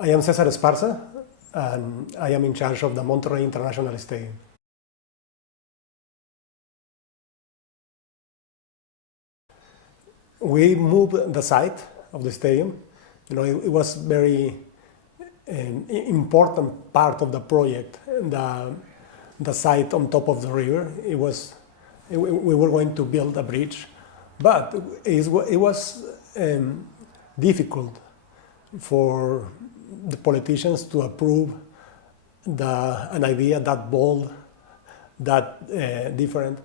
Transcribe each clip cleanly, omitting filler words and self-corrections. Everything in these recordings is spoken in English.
I am César Esparza, and I am in charge of the Monterrey International Stadium. We moved the site of the stadium. It was very important part of the project. The site on top of the river. We were going to build a bridge, but it was difficult for the politicians to approve an idea that bold, that different.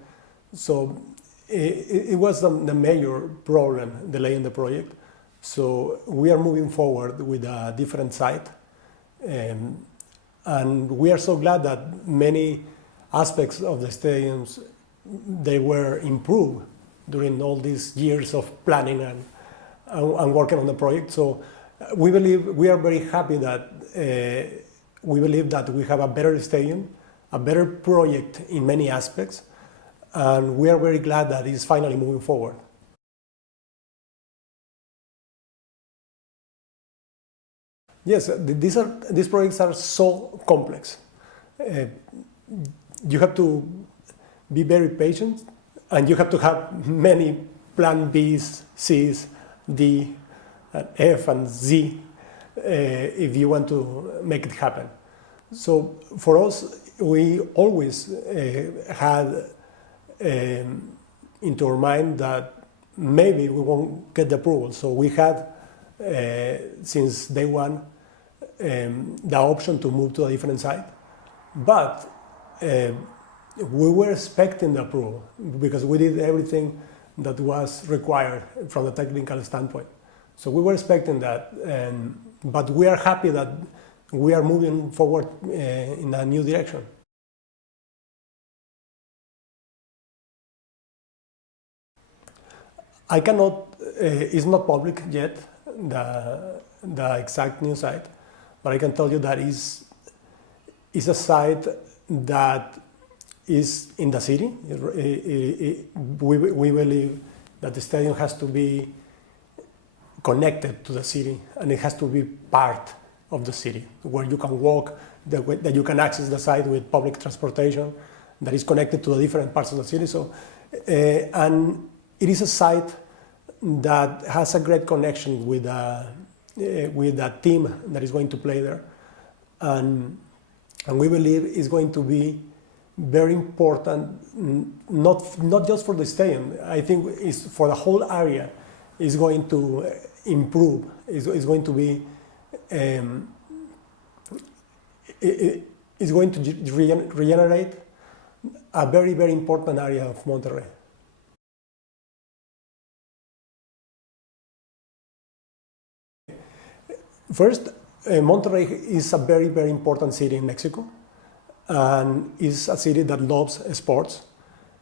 So it was the major problem delaying the project. So we are moving forward with a different site. And we are so glad that many aspects of the stadiums, they were improved during all these years of planning and working on the project. So we are very happy that we believe that we have a better stadium, a better project in many aspects, and we are very glad that it's finally moving forward. Yes, these projects are so complex. You have to be very patient, and you have to have many plan Bs, Cs, D, and F, and Z if you want to make it happen. So for us, we always had into our mind that maybe we won't get the approval. So we had, since day one, the option to move to a different site. But we were expecting the approval because we did everything that was required from the technical standpoint. So we were expecting that, but we are happy that we are moving forward in a new direction. I cannot, it's not public yet, the exact new site, but I can tell you that it's a site that is in the city. We believe that the stadium has to be connected to the city, and it has to be part of the city, where you can walk, that you can access the site with public transportation, that is connected to the different parts of the city. So, and it is a site that has a great connection with the team that is going to play there, and we believe it's going to be very important, not just for the stadium. I think it's for the whole area. Is going to improve. Is going to be. Is going to regenerate a very, very important area of Monterrey. First, Monterrey is a very, very important city in Mexico, and is a city that loves sports.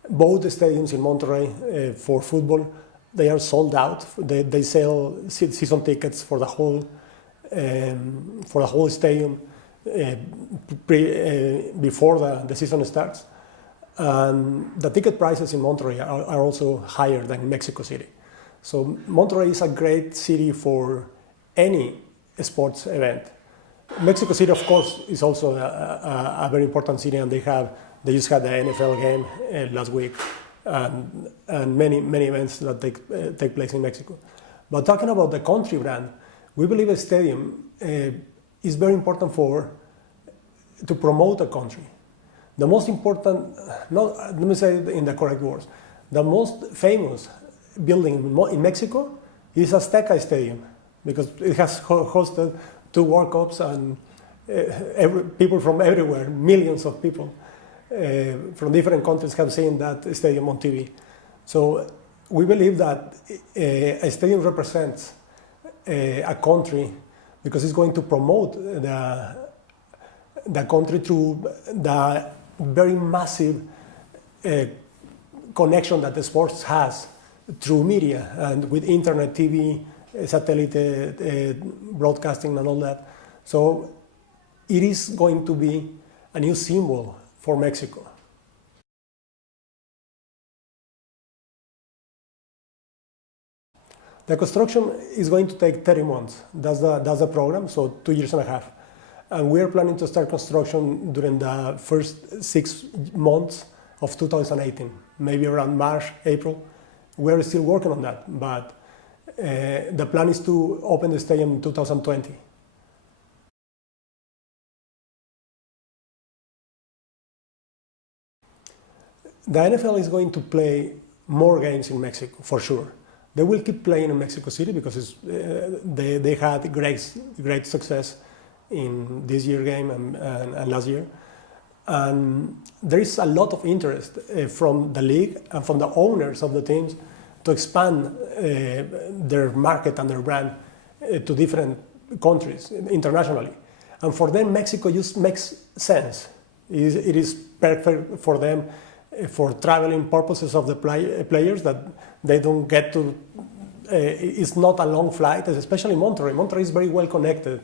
Both the stadiums in Monterrey for football, they are sold out. They sell season tickets for the whole stadium before the season starts. And the ticket prices in Monterrey are also higher than in Mexico City. So Monterrey is a great city for any sports event. Mexico City, of course, is also a very important city, and they just had the NFL game last week, and many events that take place in Mexico. But talking about the country brand, we believe a stadium is very important to promote a country. The most important, let me say it in the correct words, the most famous building in Mexico is Azteca Stadium, because it has hosted 2 World Cups, and people from everywhere, millions of people from different countries have seen that stadium on TV. So we believe that a stadium represents a country because it's going to promote the country through the very massive connection that the sports has through media and with internet, TV, satellite broadcasting and all that. So it is going to be a new symbol for Mexico. The construction is going to take 30 months. That's the program, so 2 years and a half. And we are planning to start construction during the first 6 months of 2018, maybe around March, April. We're still working on that, but the plan is to open the stadium in 2020. The NFL is going to play more games in Mexico, for sure. They will keep playing in Mexico City because they had great success in this year game and last year. And there is a lot of interest from the league and from the owners of the teams to expand their market and their brand to different countries internationally. And for them, Mexico just makes sense. It is perfect for them for traveling purposes of the players, that they don't get to, it's not a long flight, especially Monterrey. Monterrey is very well connected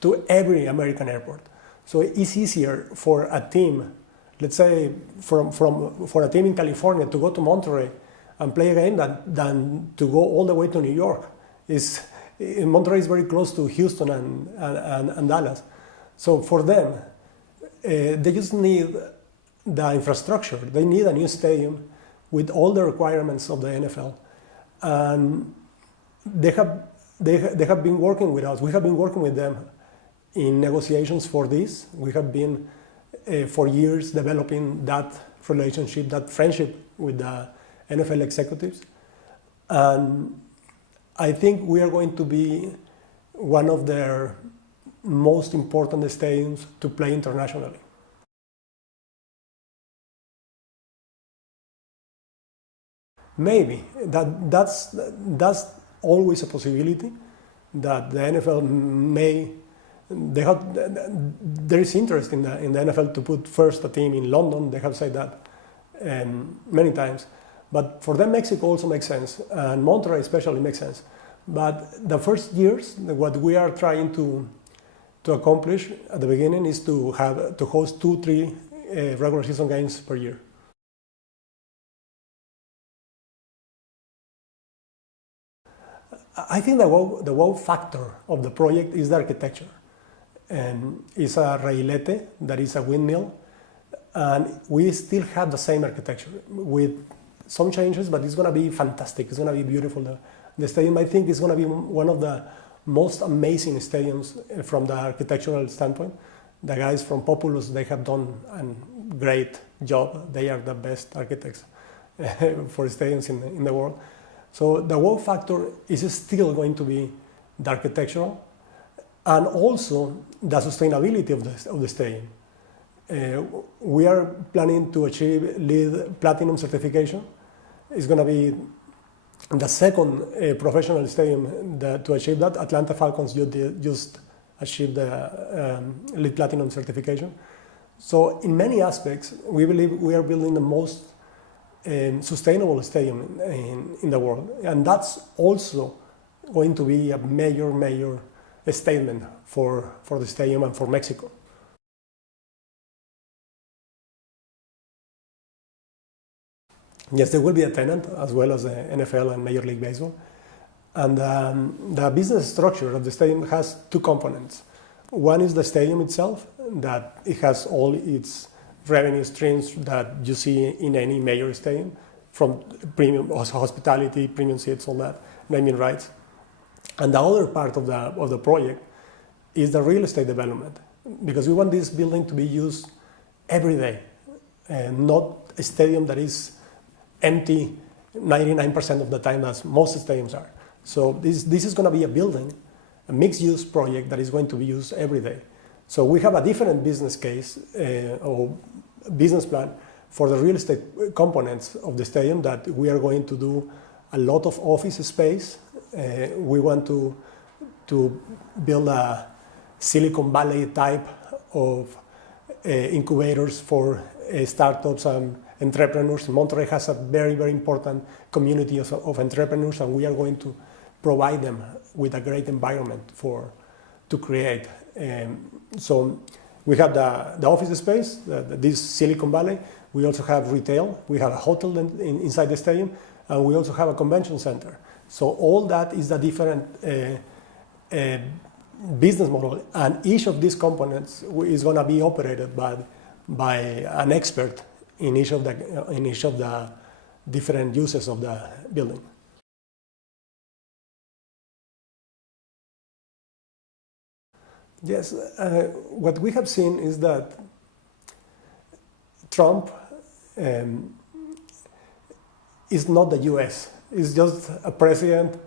to every American airport. So it's easier for a team, let's say for a team in California to go to Monterrey and play a game than to go all the way to New York. Monterrey is very close to Houston and Dallas. So for them, they just need the infrastructure. They need a new stadium with all the requirements of the NFL. And they have been working with us. We have been working with them in negotiations for this. We have been for years developing that relationship, that friendship with the NFL executives. And I think we are going to be one of their most important stadiums to play internationally. Maybe that's always a possibility that the NFL there is interest in the NFL to put first a team in London. They have said that many times. But for them, Mexico also makes sense, and Monterrey especially makes sense. But the first years, what we are trying to accomplish at the beginning is to host 2-3 regular season games per year. I think the wow factor of the project is the architecture. It's a railete that is a windmill, and we still have the same architecture with some changes, but it's going to be fantastic. It's going to be beautiful. The stadium, I think, is going to be one of the most amazing stadiums from the architectural standpoint. The guys from Populous, they have done a great job. They are the best architects for stadiums in the world. So the wow factor is still going to be the architectural and also the sustainability of the stadium. We are planning to achieve LEED Platinum certification. It's going to be the second professional stadium to achieve that. Atlanta Falcons just achieved the LEED Platinum certification. So in many aspects, we believe we are building the most sustainable stadium in the world. And that's also going to be a major statement for the stadium and for Mexico. Yes, there will be a tenant as well as the NFL and Major League Baseball. And the business structure of the stadium has two components. One is the stadium itself, that it has all its revenue streams that you see in any major stadium, from premium hospitality, premium seats, all that, naming rights. And the other part of the project is the real estate development, because we want this building to be used every day, and not a stadium that is empty 99% of the time, as most stadiums are. So this is going to be a building, a mixed-use project that is going to be used every day. So we have a different business case or business plan for the real estate components of the stadium, that we are going to do a lot of office space. We want to build a Silicon Valley type of incubators for startups and entrepreneurs. Monterrey has a very important community of entrepreneurs, and we are going to provide them with a great environment to create. So we have the office space, this Silicon Valley. We also have retail. We have a hotel inside the stadium, and we also have a convention center. So all that is a different business model, and each of these components is going to be operated by an expert in each of the different uses of the building. Yes, what we have seen is that Trump is not the US. He's just a president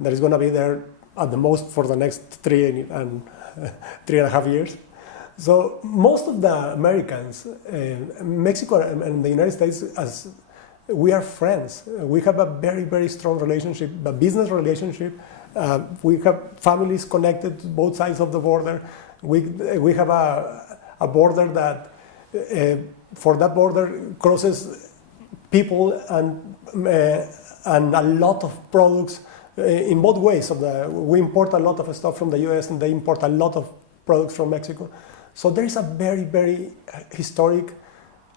that is going to be there at the most for the next 3.5 years. So most of the Americans, Mexico and the United States, as we are friends. We have a very, very strong relationship, a business relationship. We have families connected to both sides of the border. We have a border that, for that border, crosses people and a lot of products in both ways. We import a lot of stuff from the US, and they import a lot of products from Mexico. So there is a very, very historic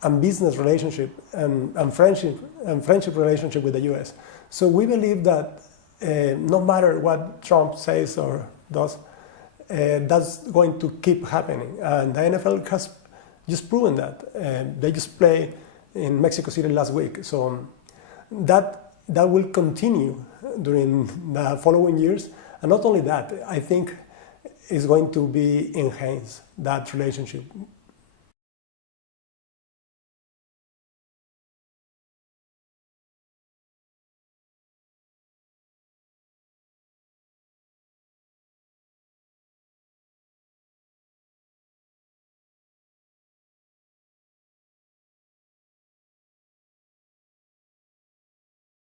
and business relationship and friendship relationship with the US. So we believe that no matter what Trump says or does, that's going to keep happening. And the NFL has just proven that. They just played in Mexico City last week. So that will continue during the following years. And not only that, I think it's going to be enhanced, that relationship.